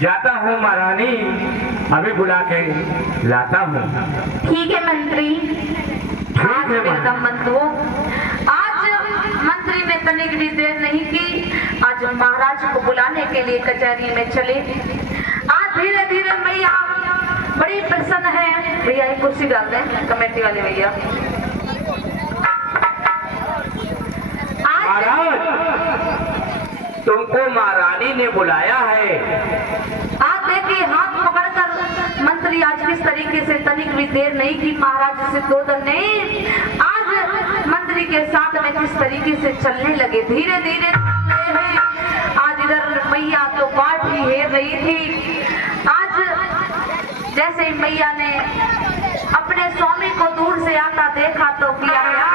जाता हूँ महारानी, अभी बुला के लाता हूँ। ठीक है मंत्री। ठीक है वेलकम बंधुओं। आज मंत्री ने तनिक भी देर नहीं की, आज महाराज को बुलाने के लिए कचहरी में चले। आज धीरे धीरे मैया बड़ी प्रसन्न है। भैया एक कुर्सी डाल दें, कमेटी वाले भैया। तुमको महारानी ने बुलाया है। आप देखिए, हाथ पकड़कर मंत्री आज किस तरीके से तनिक भी देर नहीं की महाराज से दो दिन नहीं, आज मंत्री के साथ में किस तरीके से चलने लगे, धीरे धीरे आज इधर मैया तो बाट ही हेर रही थी। आज जैसे ही मैया ने अपने स्वामी को दूर से आता देखा तो किया क्या,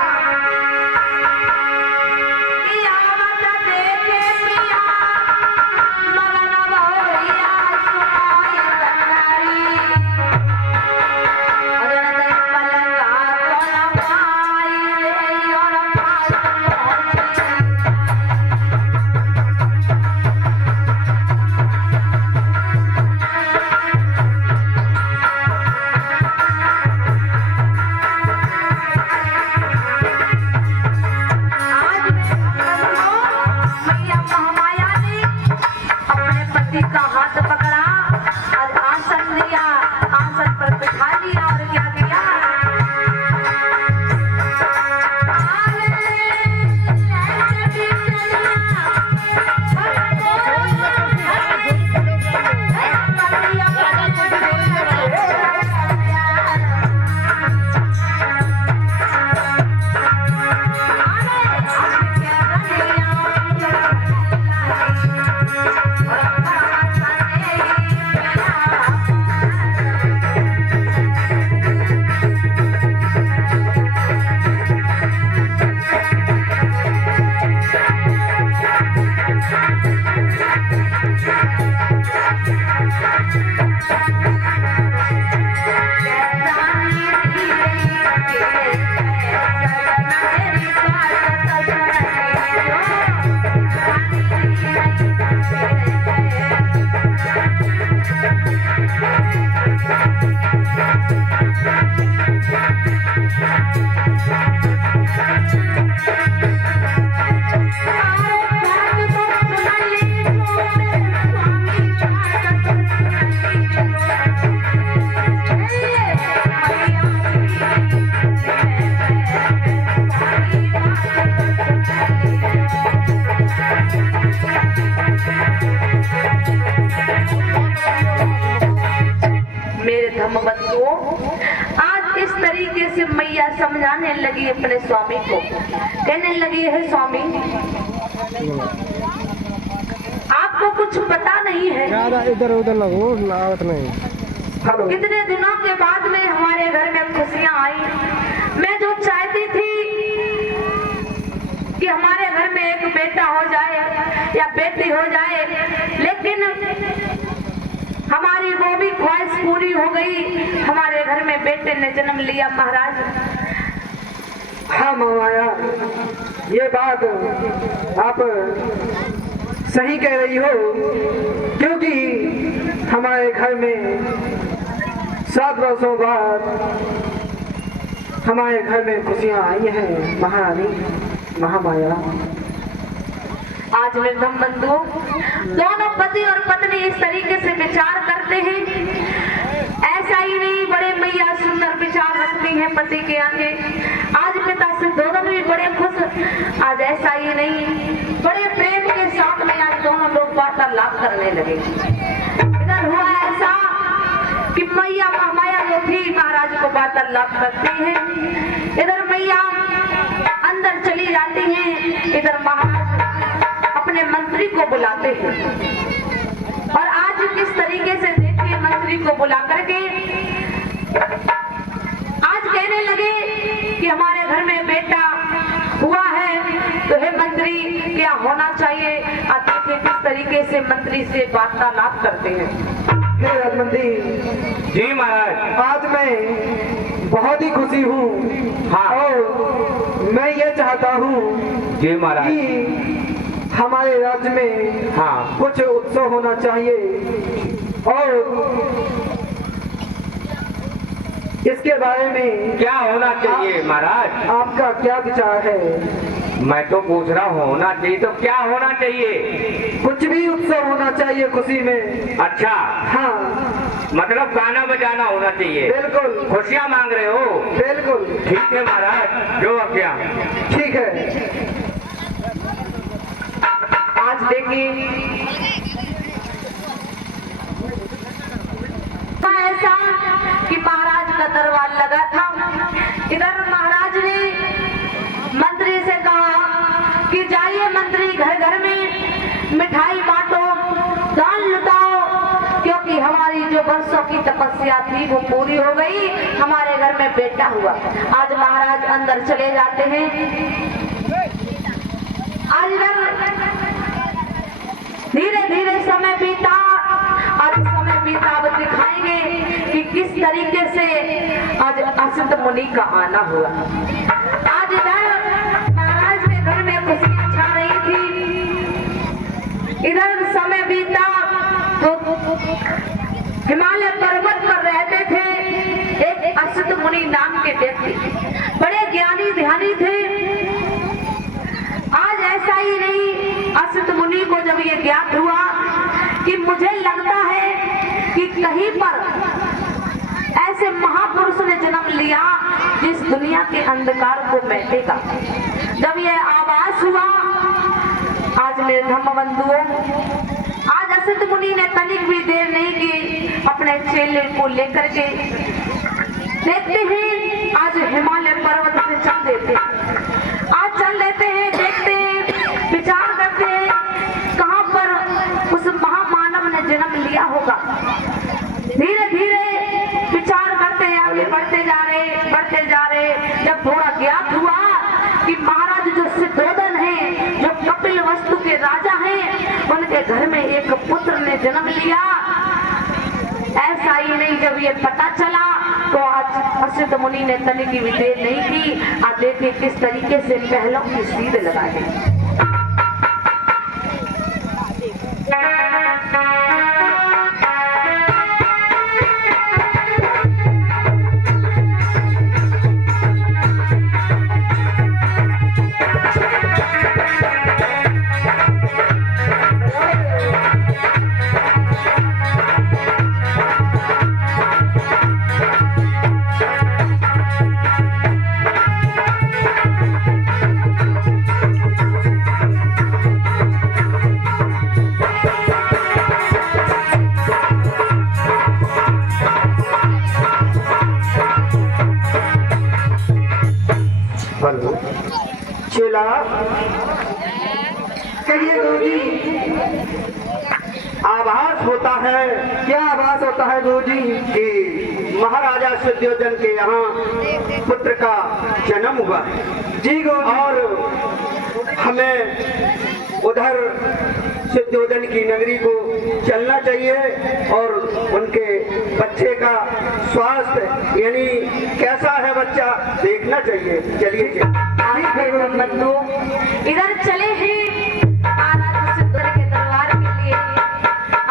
आज इस तरीके से मैया समझाने लगी अपने स्वामी को, कहने लगी है स्वामी आपको कुछ पता नहीं है, इधर उधर लगो लागत नहीं। कितने दिनों के बाद में हमारे घर में खुशियां आई। मैं जो चाहती थी कि हमारे घर में एक बेटा हो जाए या बेटी हो जाए, लेकिन हमारी वो भी ख्वाहिश पूरी हो गई, हमारे घर में बेटे ने जन्म लिया महाराज। हाँ महामाया, ये बात आप सही कह रही हो, क्योंकि हमारे घर में 7 वर्षों बाद हमारे घर में खुशियाँ आई हैं महारानी महामाया। आज में हम बंधुओं दोनों पति और पत्नी इस तरीके से विचार करते हैं। ऐसा ही नहीं, बड़े मैया सुंदर विचार रखती हैं पति के आगे। आज पिता से दोनों भी बड़े खुश। आज ऐसा ही नहीं, बड़े प्रेम के साथ में आज दोनों लोग वार्तालाप करने लगे। इधर हुआ ऐसा कि मैया महामाया जो थी महाराज को वार्तालाप करती है इधर मैया अंदर चली जाती हैं, इधर महाराज अपने मंत्री को बुलाते हैं। और आज किस तरीके से देखिए मंत्री को बुला करके आज कहने लगे कि हमारे घर में बेटा हुआ है, तो हे मंत्री क्या होना चाहिए। आज देखिए किस तरीके से मंत्री से वार्तालाप करते हैं। हे मंत्री जी महाराज। आज मैं बहुत ही खुशी हूँ। हाँ। और मैं ये चाहता हूँ जी महाराज। कि हमारे राज्य में हाँ। कुछ उत्सव होना चाहिए और इसके बारे में क्या होना चाहिए महाराज? आपका क्या विचार है? मैं तो पूछ रहा हूँ होना चाहिए तो क्या होना चाहिए? कुछ भी उत्सव होना चाहिए खुशी में। अच्छा, हाँ मतलब गाना बजाना होना चाहिए। बिल्कुल। खुशियाँ मांग रहे हो? बिल्कुल ठीक है महाराज, जो आज्ञा। ठीक है। आज देखिए ऐसा कि महाराज का दरबार लगा था। इधर महाराज ने मंत्री से कहा कि जाइए मंत्री घर घर में मिठाई बांटो, दान लुटाओ, क्योंकि हमारी जो वर्षों की तपस्या थी वो पूरी हो गई, हमारे घर में बेटा हुआ। आज महाराज अंदर चले जाते हैं। आज इधर धीरे धीरे समय बीता और समय बीता अब दिखाएंगे कि किस तरीके से आज असित मुनि का आना हुआ। आज इधर महाराज के घर में खुशियां छा रही थी। इधर समय बीता तो हिमालय पर्वत पर रहते थे एक असित मुनि नाम के व्यक्ति, बड़े ज्ञानी ध्यानी थे। आज ऐसा ही नहीं, असित मुनि को जब ये ज्ञात हुआ कि मुझे लगता है कि कहीं पर ऐसे महापुरुष ने जन्म लिया जिस दुनिया के अंधकार को मिटेगा। जब ये आवाज हुआ, आज मेरे धर्मबंधुओं, आज असित मुनि ने तनिक भी देर नहीं की, अपने चेले को लेकर के देखते हैं आज हिमालय पर्वत से चल देते, आज चल देते हैं, देखते हैं, विचार करते हैं कहां पर उस महामानव ने जन्म लिया होगा। धीरे धीरे विचार करते आगे बढ़ते जा रहे। जब थोड़ा ज्ञात हुआ कि महाराज जो सिद्धोदन है, जो कपिल वस्तु के राजा हैं, उनके घर में एक पुत्र ने जन्म लिया। ऐसा ही नहीं, जब ये पता चला तो आज असित मुनि ने तनिक भी देर नहीं की। आज देखिए किस तरीके से पहलों की सीध लगाए। चेला कहिए गुरुजी, आभास होता है। क्या आभास होता है गुरुजी? कि महाराजा सिद्धोदन के यहाँ पुत्र का जन्म हुआ है। जी गुरुजी। और हमें उधर सिद्धोदन की नगरी को चलना चाहिए और उनके बच्चे का स्वास्थ्य यानी कैसा है बच्चा देखना चाहिए। चलिए बंधु इधर चले हैं महाराज सिद्धोदन के दरबार के लिए।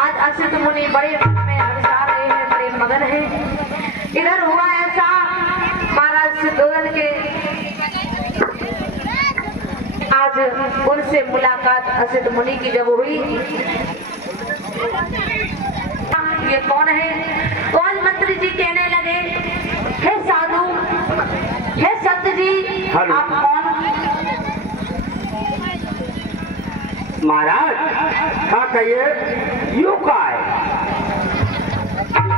आज असित मुनि बड़े मन में हर्षा रहे हैं, बड़े मगन हैं। इधर हुआ ऐसा, महाराज सिद्धोदन के आज उनसे मुलाकात असित मुनि की जब हुई, ये कौन है? तो आज मंत्री जी कहने लगे, हे साधु, हे सत्य जी, आप कौन? महाराज हाँ कहिए, यू का है?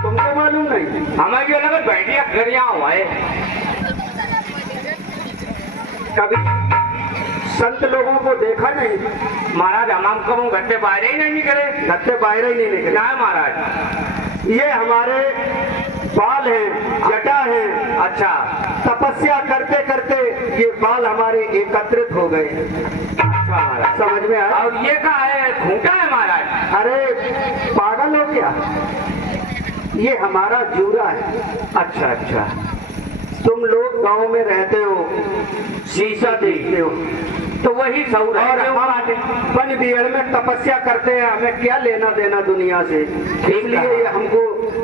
तुमको मालूम नहीं? हमें जो लगा बैठिया गरिया हुआ है। कभी संत लोगों को देखा नहीं। महाराज हम कबू घर से बाहर ही नहीं निकले। घर से बाहर ही नहीं निकले। ना महाराज, ये हमारे बाल हैं, जटा है। अच्छा, तपस्या करते करते ये बाल हमारे एकत्रित हो गए। अच्छा महाराज, समझ में आया? और ये कहा है खूंटा है महाराज? अरे पागल हो क्या, ये हमारा जूरा है। अच्छा अच्छा, तुम लोग गांव में रहते हो, शीशा देखते हो, तो वही सऊर और है। हम वन बिहड़ में तपस्या करते हैं, हमें क्या लेना देना दुनिया से, इसलिए ये हमको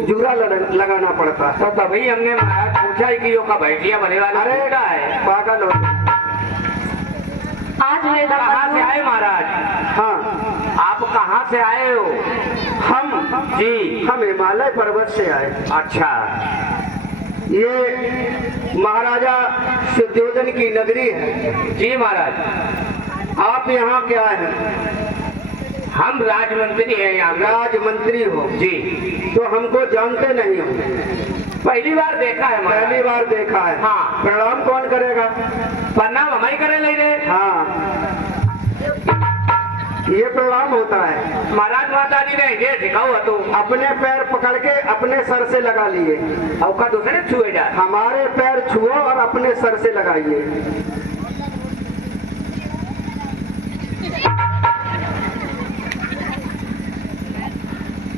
जूरा लगाना पड़ता है। तो तभी हमने महाराज पूछा है कि यो का भैंसिया बने वाला अरे खूंटा है। पागल हो। आज वे कहाँ से दंपति आए महाराज? हाँ, आप कहाँ से आए हो? हम जी, हम हिमालय पर्वत से आए। अच्छा, ये महाराजा शुद्धोधन की नगरी है। जी महाराज। आप यहाँ क्या है? हम राजमंत्री हैं यहाँ के। राजमंत्री हो जी, तो हमको जानते नहीं हो? पहली बार देखा है महाराज। पहली बार देखा है। हाँ। प्रणाम कौन करेगा? प्रणाम हमारी करे ले रहे। हाँ, ये प्रणाम होता है। महाराज माता जी ने ये सिखाओ तो अपने पैर पकड़ के अपने सर से लगा लिए, और का दूसरे छुए जा। हमारे पैर छुओ और अपने सर से लगाइए।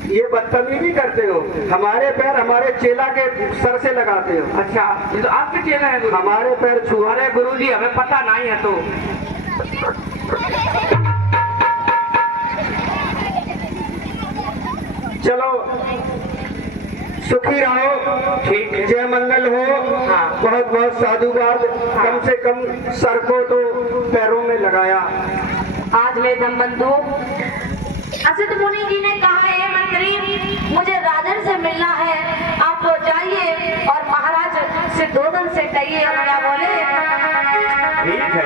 ये बदतमीजी करते हो, हमारे पैर हमारे चेला के सर से लगाते हो। अच्छा, ये तो आपके चेला है गुरु। हमारे पैर छुओ। अरे गुरुजी हमें पता नहीं है तो। चलो सुखी रहो, ठीक है। जय मंगल हो। हाँ। बहुत बहुत साधुवाद। कम से कम सर को तो पैरों में लगाया। आज वे दंबंधु असित मुनि जी ने कहा है मंत्री मुझे राजन से मिलना है, आप जाइए और महाराज सिद्धोधन से कहिए। और क्या बोले? ठीक है।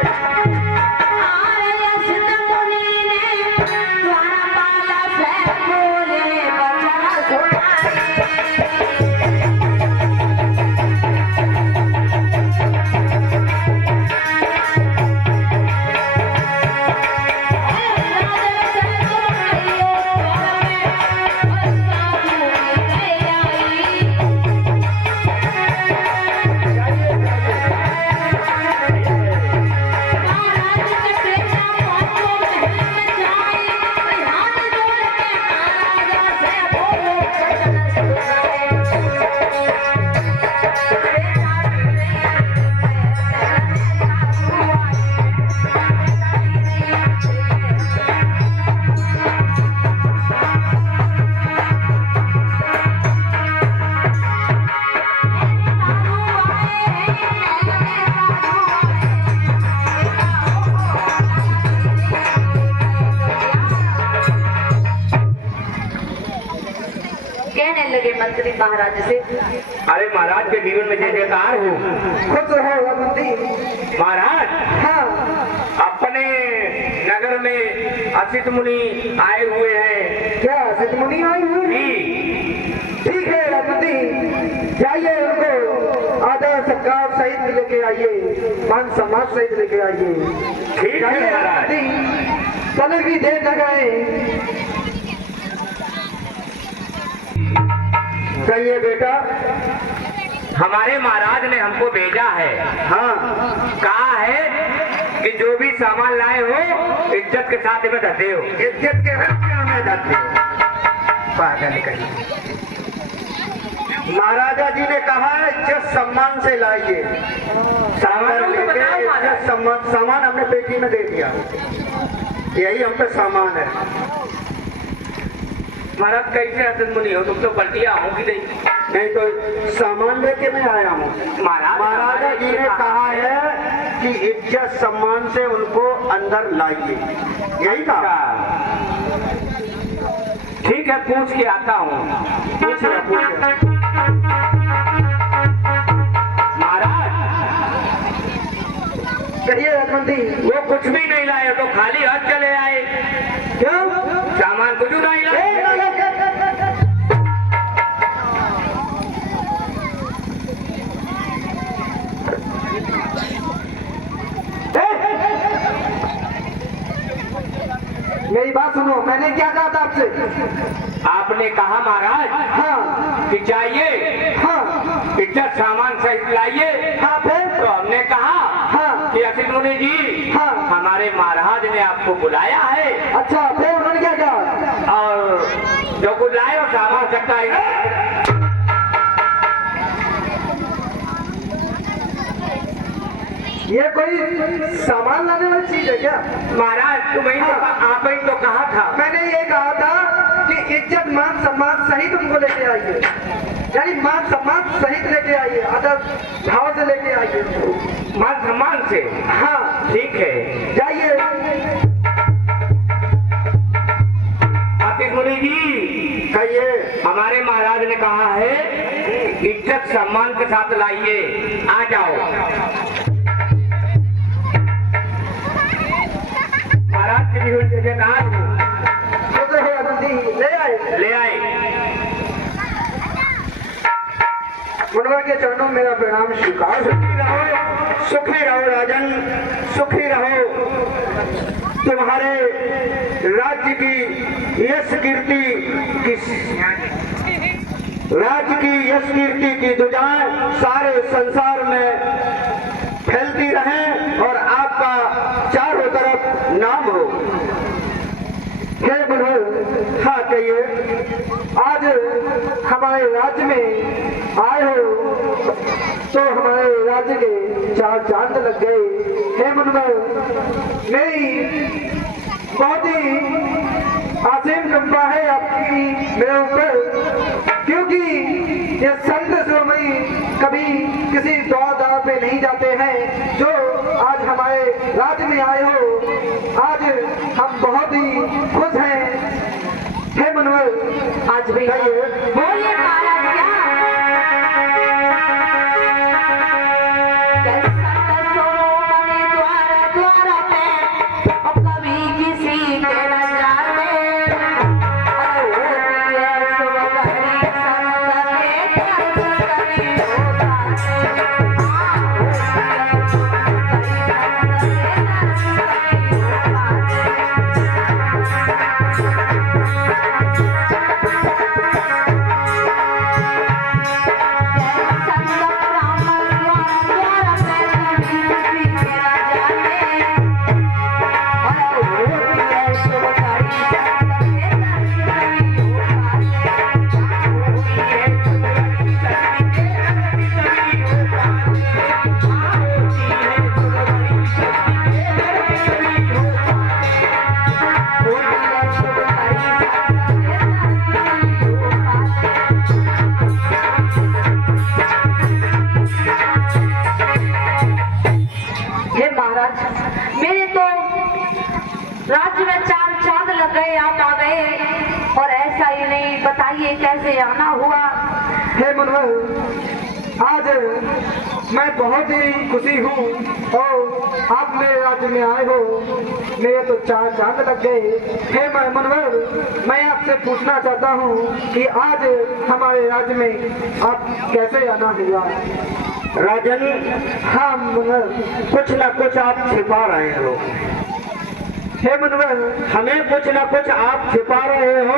लगे मंत्री महाराज से। अरे महाराज के जीवन में जय जयकार हो। खुश रहो मंत्री। महाराज, हाँ, अपने नगर में असित मुनि आए हुए हैं। क्या सिद्ध मुनि आई हुई? जी, ठीक है रघुपति, जाइए उनको आदर सत्कार सहित लेके आइए, मान सम्मान सहित लेके आइए। ठीक है जाइए महाराज। रघुपति, पलक भी देर न गए। कहिए बेटा। हमारे महाराज ने हमको भेजा है। हाँ, कहा है कि जो भी सामान लाए हो इज्जत के साथ में धरते हो। इज्जत के हत्या में धरते हो। पागल कहीं। महाराजा जी ने कहा है इज्जत सम्मान से लाइए। सामान तो लेके बताओ महाराज। इज्जत सम्मान, सामान हमने पेटी में दे दिया, यही हम पे सामान है। महाराज कैसे असित मुनि हो, तुम तो पलटिया हो कि नहीं? नहीं तो सामान लेके मैं आया हूँ। महाराजा जी ने कहा है कि इज्जत सम्मान से उनको अंदर लाइए, यही कहा। ठीक है, पूछ के आता हूँ। पूछिए पूछिए। महाराज, कहिए रघुपति। वो कुछ भी नहीं लाए तो खाली हाथ चले आए। क्यों? सामान कुछ नहीं लाए। सुनो, मैंने क्या कहा था आपसे? आपने कहा महाराज हाँ कि चाहिए हाँ इज्जत सामान सहित लाइए। हाँ, फिर? तो हमने कहा हाँ कि असित मुनि जी हाँ। हमारे महाराज ने आपको बुलाया है अच्छा, फिर उन्होंने क्या कहा? और जो कुछ लाए हो सामान सकता है। ये कोई सामान लाने वाली चीज है क्या? महाराज तुम्हें तो आप ही तो कहा था। मैंने ये कहा था कि इज्जत मान सम्मान सहित तुमको लेके आइए, यानी मान सम्मान सहित लेके आइए, अदर भाव से लेके आइए। मान सम्मान से। हाँ ठीक है, जाइए। असित मुनि जी कहिए। हमारे महाराज ने कहा है इज्जत सम्मान के साथ लाइए। आ जाओ। महाराज की भी जगह खुद है आनंदी, ले आए। ले आए। मुनवा के चरणों में मेरा प्रणाम स्वीकार। सुखी रहो राजन, सुखी रहो। तुम्हारे राज्य की यश कीर्ति की ध्वजाएं सारे संसार में फैलती रहें और आपका चारों तरफ नाम हो। हे मनोहर, हाँ कहिए। आज हमारे राज्य में आए हो तो हमारे राज्य के चार चांद लग गए। हे मनोहर, मेरी बहुत ही असीम कृपा है आपकी मेरे ऊपर, क्योंकि ये संत शिरोमणि कभी किसी दौड़ दाव पे नहीं जाते हैं। जो आज हमारे राज्य में आए हो, आज हम बहुत ही खुश हैं। हे मनोहर, आज भी बोलिए महाराज क्या संत शिरोमणि द्वार द्वार पे और कभी किसी के नजर में मेरे तो राज्य में चार चांद लग गए, आप आ गए। और ऐसा ही नहीं, बताइए कैसे आना हुआ? हे मनोहर, आज मैं बहुत ही खुशी हूँ और आप मेरे राज्य में आए हो, मेरे तो चार चांद लग गए। हे मनोहर, मैं आपसे पूछना चाहता हूँ कि आज हमारे राज्य में आप कैसे आना हुआ? राजन, हाँ मनोहर। कुछ न कुछ आप छिपा रहे हो। हे मनोहर, हमें कुछ न कुछ आप छिपा रहे हो।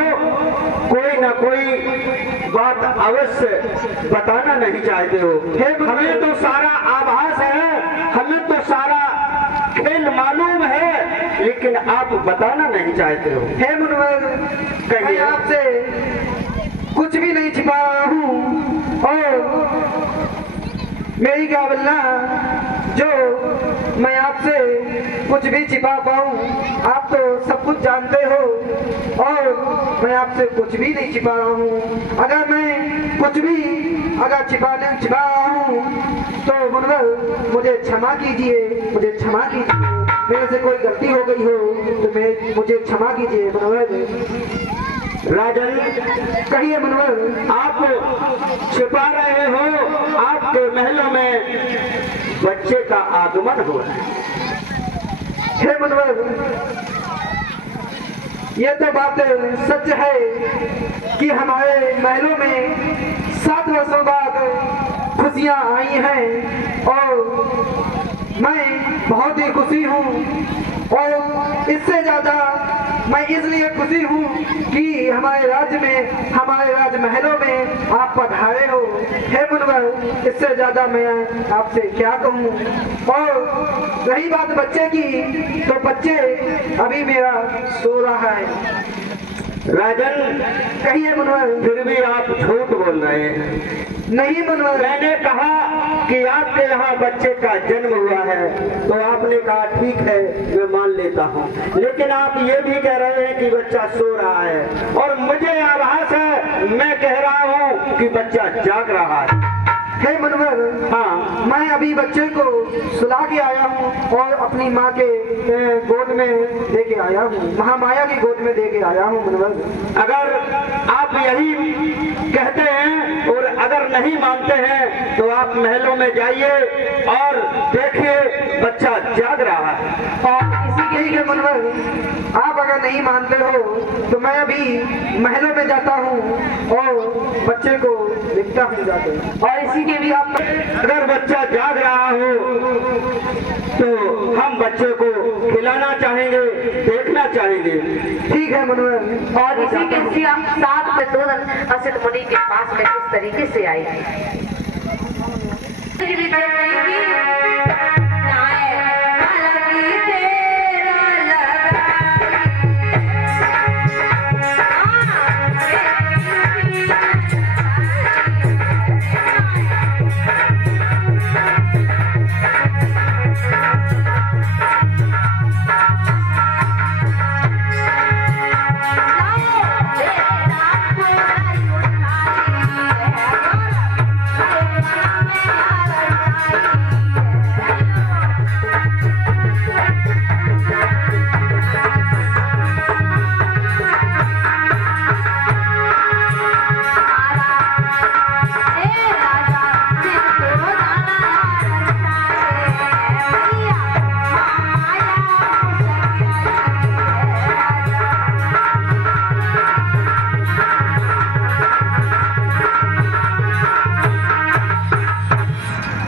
कोई न कोई बात अवश्य बताना नहीं चाहते हो। हमें तो सारा आभास है, हमें तो सारा खेल मालूम है, लेकिन आप बताना नहीं चाहते हो। हे मनोहर, मैं आपसे कुछ भी नहीं छिपा रहा हूँ और मेरी क्या बोलना जो मैं आपसे कुछ भी छिपा पाऊँ, आप तो सब कुछ जानते हो और मैं आपसे कुछ भी नहीं छिपा रहा हूँ। अगर मैं कुछ भी छिपा रहा हूँ तो मनोहर मुझे क्षमा कीजिए, मुझे क्षमा कीजिए। मेरे से कोई गलती हो गई हो तो मुझे क्षमा कीजिए मनोहर। राजन, कहिए मनोहर। आप छिपा रहे हो, आपके महलों में बच्चे का आगमन हो रहा है। हे मनोहर, ये तो बात सच है कि हमारे महलों में 7 वर्षों बाद खुशियां आई हैं और मैं बहुत ही खुशी हूँ और इससे ज्यादा मैं इसलिए खुशी हूँ कि हमारे राज्य में, हमारे राजमहलों में आप पधारे हो। हे मुनवर, इससे ज्यादा मैं आपसे क्या कहूँ। और रही बात बच्चे की, तो बच्चे अभी मेरा सो रहा है। राजन, कहिए मुनवर। फिर भी आप झूठ बोल रहे हैं। नहीं मुनवर, मैंने कहा कि आपके यहाँ बच्चे का जन्म हुआ है, तो आपने कहा ठीक है, मैं मान लेता हूँ। लेकिन आप ये भी कह रहे हैं कि बच्चा सो रहा है, और मुझे आभास है, मैं कह रहा हूँ कि बच्चा जाग रहा है। हे मुनवर, हाँ, मैं अभी बच्चे को सुला के आया हूँ और अपनी माँ के गोद में दे के आया हूँ, महामाया की गोद में दे के आया हूँ मुनवर। अगर आप यही कहते हैं और अगर नहीं मानते हैं, तो आप महलों में जाइए और देखिए बच्चा जाग रहा है। और इसी के लिए मुनवर, आप अगर नहीं मानते हो तो मैं अभी महलों में जाता हूँ और बच्चे को देखता हूँ जाके। और इसी के लिए आप, अगर बच्चा जाग रहा हो तो हम बच्चे को खिलाना चाहेंगे, देखना चाहेंगे। ठीक है मुनवर। और इसी के साथ में दो असित मुनि के पास में किस तरीके से आई।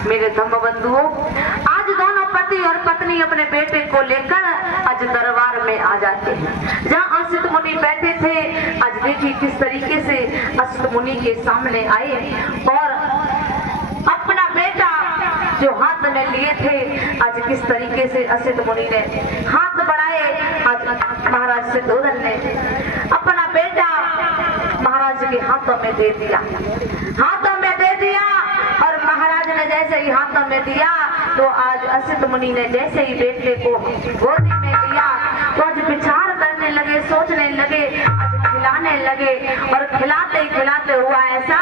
मेरे धम्म बंधुओं, आज दोनों पति और पत्नी अपने बेटे को लेकर आज दरबार में आ जाते हैं। जहाँ असित मुनि बैठे थे, आज देखिए किस तरीके से असित मुनि के सामने आए और अपना बेटा जो हाथ में लिए थे, आज किस तरीके से असित मुनि ने हाथ बढ़ाए। आज महाराज सिद्धोधन ने अपना बेटा महाराज के हाथों में दे दिया, हाथों में दे दिया। और महाराज ने जैसे ही हाथों में दिया, तो आज असित मुनि ने जैसे ही बेटे को गोदी में लिया, तो आज विचार करने लगे, सोचने लगे, आज खिलाने लगे। और खिलाते खिलाते हुआ ऐसा,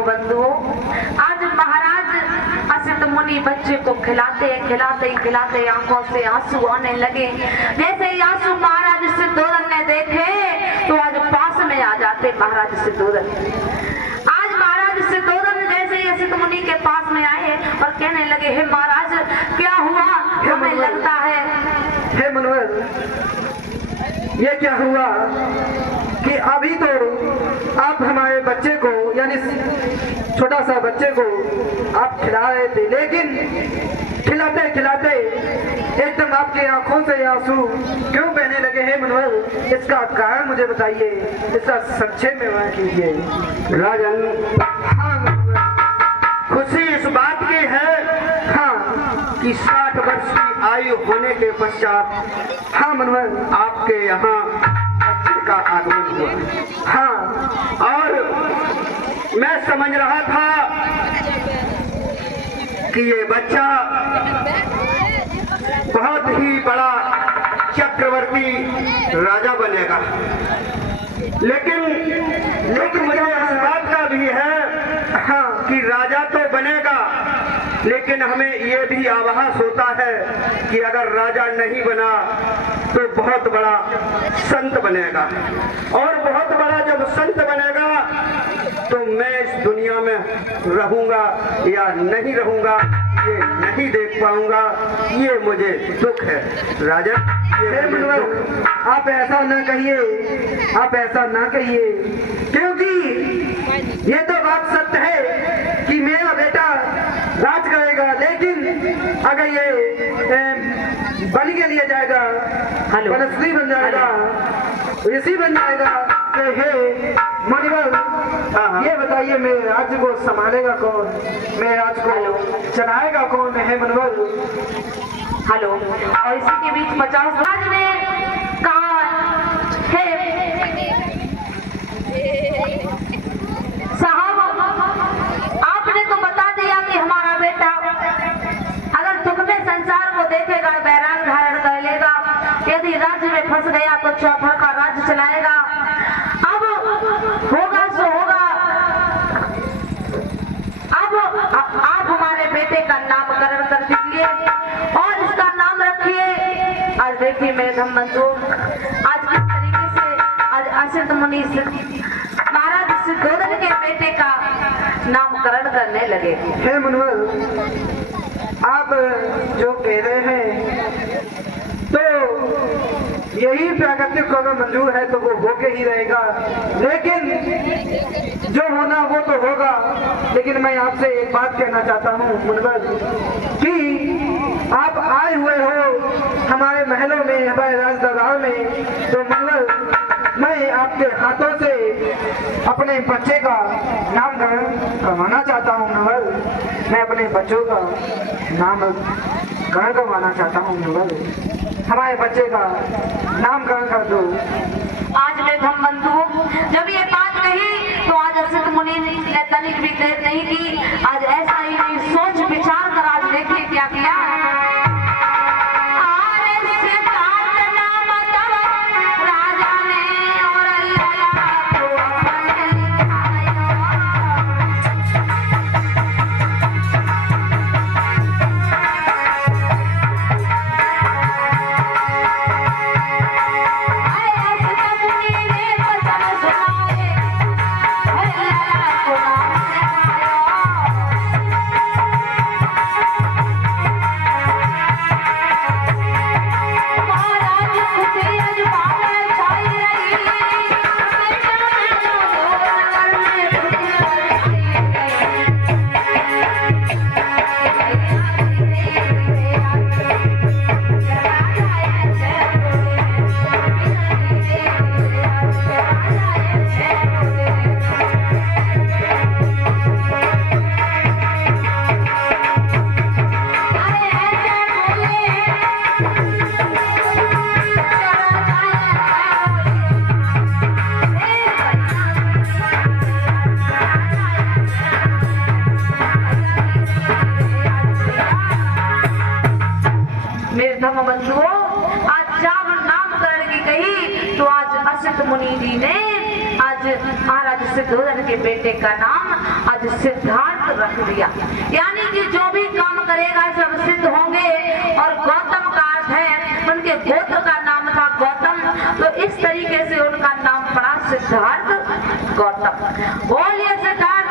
धर्म बंधुओं, आज महाराज असित मुनि बच्चे को खिलाते आंखों से आंसू आने लगे। जैसे ही आंसू महाराज सिद्धोधन ने देखे तो आज पास में आ जाते महाराज सिद्धोधन। आज महाराज सिद्धोधन जैसे ही असित मुनि के पास में आए और कहने लगे, हे महाराज क्या हुआ, हमें लगता है। हे मनोहर, ये क्या हुआ कि अभी तो आप हमारे बच्चे को, यानी छोटा सा बच्चे को आप खिला रहे थे, लेकिन खिलाते खिलाते एकदम आपकी आंखों से आंसू क्यों बहने लगे हैं मनोहर? इसका कारण मुझे बताइए, इसका संक्षेप में वर्णन कीजिए। राजन, हाँ मनोहर। खुशी इस बात की है हाँ कि 60 वर्ष की आयु होने के पश्चात हाँ मनोहर। आपके यहाँ बच्चे का आगमन हुआ। हाँ, और मैं समझ रहा था कि ये बच्चा बहुत ही बड़ा चक्रवर्ती राजा बनेगा, लेकिन मुझे इस बात का भी है हाँ कि राजा तो बनेगा, लेकिन हमें ये भी आभास होता है कि अगर राजा नहीं बना तो बहुत बड़ा संत बनेगा, और बहुत बड़ा जब संत बनेगा तो मैं इस दुनिया में रहूंगा या नहीं रहूंगा ये नहीं देख पाऊंगा। ये मुझे दुख है राजन, ये मुझे दुख है। आप ऐसा ना कहिए, आप ऐसा ना कहिए, क्योंकि ये तो बात सत्य है कि मेरा बेटा राज करेगा, लेकिन अगर ये बलि के लिए जाएगा, बनस्री बन जाएगा, ऋषि बन जाएगा, तो हे मणिवर, ये बताइए मेरे राज्य को संभालेगा कौन, मेरे राज्य को चलाएगा कौन है मनोहर? हेलो। और इसी के बीच 50 राज ने कहा, हे साहब, आपने तो बता दिया कि हमारा बेटा अगर दुख में संसार को देखेगा बैराग धारण कर लेगा, यदि राज्य में फंस गया तो चौथा का राज्य चलाएगा। अब होगा सो होगा। अब आप हमारे बेटे का नामकरण कर दीजिए और इसका नाम रखिए। आज देखिए मेरे धर्म बंधु, आज किस तरीके से आज असित मुनि महाराज सिद्धोधन के बेटे का नामकरण करने लगे। हे मनोहर, आप जो कह रहे हैं तो यही प्राकृतिक को अगर मंजूर है तो वो होके ही रहेगा, लेकिन जो होना वो तो होगा। लेकिन मैं आपसे एक बात कहना चाहता हूँ मनोहर, कि आप आए हुए हो हमारे महलों में, हमारे राज दरबार में, तो मनोहर मैं आपके हाथों से अपने बच्चे का नामकरण करवाना चाहता हूँ मनोहर। मैं अपने बच्चों का नामकरण करवाना चाहता हूँ मनोहर। हमारे बच्चे का नामकरण कर दो। आज मैं धम बंधु जब ये बात कही तो आज असित मुनि ने तनिक भी देर नहीं की। आज ऐसा ही नहीं, सोच विचार कर आज देखिए क्या किया। धर्म बंधुओं, आज जब नामकरण की कही तो आज असित मुनि जी ने आज महाराज सिद्धोधन के बेटे का नाम आज सिद्धार्थ रख दिया। यानी कि जो भी काम करेगा सब सिद्ध होंगे। और गौतम का अर्थ है उनके गोत्र का नाम था गौतम, तो इस तरीके से उनका नाम पड़ा सिद्धार्थ गौतम। बोलिए सिद्धार्थ